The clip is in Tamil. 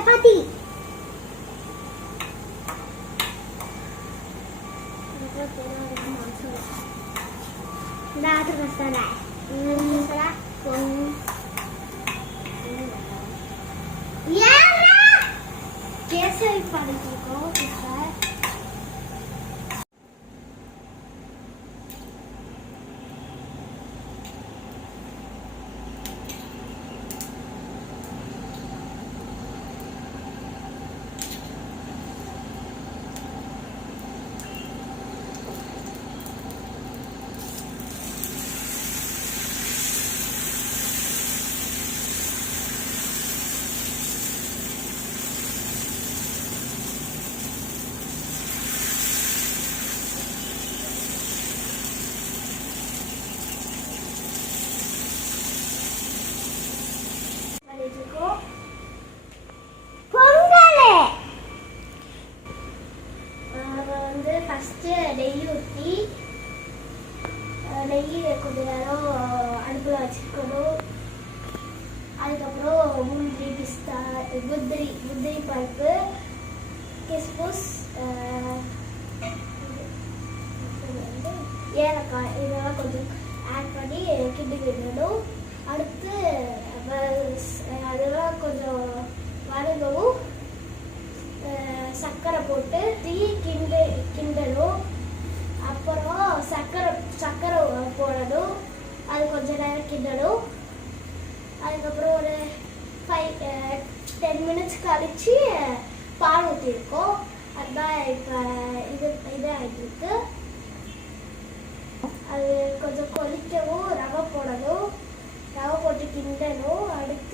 Chapati. Dah terus selesai. Selesai. Ya, कैसे पढ़ को ஃபஸ்ட்டு நெய் ஊற்றி நெய் கொஞ்சம் நேரம் அடுப்பில் வச்சுக்கணும். அதுக்கப்புறம் முந்திரி பிஸ்தா முந்திரி பருப்பு கிஸ்மிஸ் ஏலக்காய் இதெல்லாம் கொஞ்சம் ஆட் பண்ணி கிண்டி விடணும். அடுத்து அதெல்லாம் கொஞ்சம் வதங்கவும் சர்க்கரை போட்டு கிண்டணும். அப்புறம் சர்க்கரை போடணும். அது கொஞ்சம் நேரம் கிண்டணும். அதுக்கப்புறம் ஒரு 5-10 மினிட்ஸ் கழிச்சு பால் ஊற்றிருக்கோம். அதுதான் இப்போ இதாகிருக்கு. அது கொஞ்சம் கொதிக்கவும் ரவை போடணும். ரவை போட்டு கிண்டணும். அடுத்து